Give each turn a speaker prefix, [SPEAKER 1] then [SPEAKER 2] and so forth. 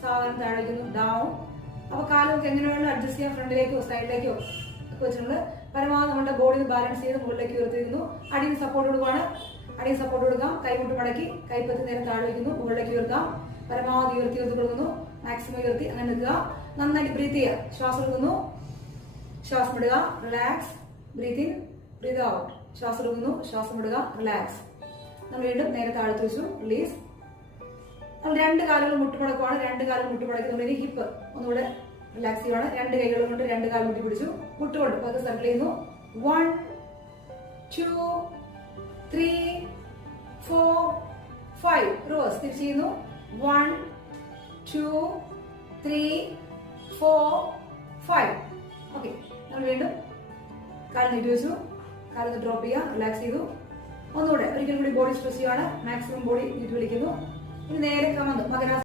[SPEAKER 1] സാധനം താഴെ ഡൗൺ അപ്പൊ കാലൊക്കെ എങ്ങനെ അഡ്ജസ്റ്റ് ചെയ്യാം ഫ്രണ്ടിലേക്കോ സൈഡിലേക്കോ വെച്ചിട്ടുണ്ട് പരമാവധി നമ്മുടെ ബോഡി ബാലൻസ് ചെയ്ത് മുകളിലേക്ക് ഉയർത്തിയിരുന്നു അടിയിൽ സപ്പോർട്ട് കൊടുക്കുകയാണ് അടിയിൽ സപ്പോർട്ട് കൊടുക്കാം. കൈമുട്ട് മടക്കി കൈപ്പത്തി നേരെ താഴെ വയ്ക്കുന്നു. മുകളിലേക്ക് ഉയർത്താം. പരമാവധി ഉയർത്തി ഉയർത്തി കൊടുക്കുന്നു. മാക്സിമം ഉയർത്തി അങ്ങനെ നിൽക്കുക. നന്നായിട്ട് ബ്രീത്ത് ചെയ്യുക. ശ്വാസം എടുക്കുന്നു. ശ്വാസം ഇടുക relax breathe in breathe out ശ്വാസം എടുക്കുന്നു. ശ്വാസം ഇടുക റിലാക്സ് നമ്മൾ വീണ്ടും നേരെ താഴ്ത്തു വെച്ചു റിലീസ് നമ്മൾ രണ്ട് കാലുകൾ മുട്ടുമടക്കുവാണ് രണ്ട് കാലം മുട്ടുമടക്കി നമ്മൾ ഇനി ഹിപ്പ് ഒന്നുകൂടെ റിലാക്സ് ചെയ്യുവാണ്. രണ്ട് കൈകൾ കൊണ്ട് രണ്ട് കാലം മുട്ടി പിടിച്ചു മുട്ടുകൊണ്ട് അത് സർക്കിൾ ചെയ്യുന്നു. One two three four five reverse തിരിച്ചു ചെയ്യുന്നു. One two three four five okay നമ്മൾ വീണ്ടും കാൽ നീട്ടി വെച്ചു. കാലൊന്ന് ഡ്രോപ്പ് ചെയ്യുക റിലാക്സ് ചെയ്തു. ഒന്നുകൂടെ ഒരിക്കലും കൂടി ബോഡി സ്ട്രെസ് ചെയ്യുവാണ്. മാക്സിമം ബോഡി നീട്ടി വിളിക്കുന്നു. ഇനി നേരെ കമന്ന് മകരാസ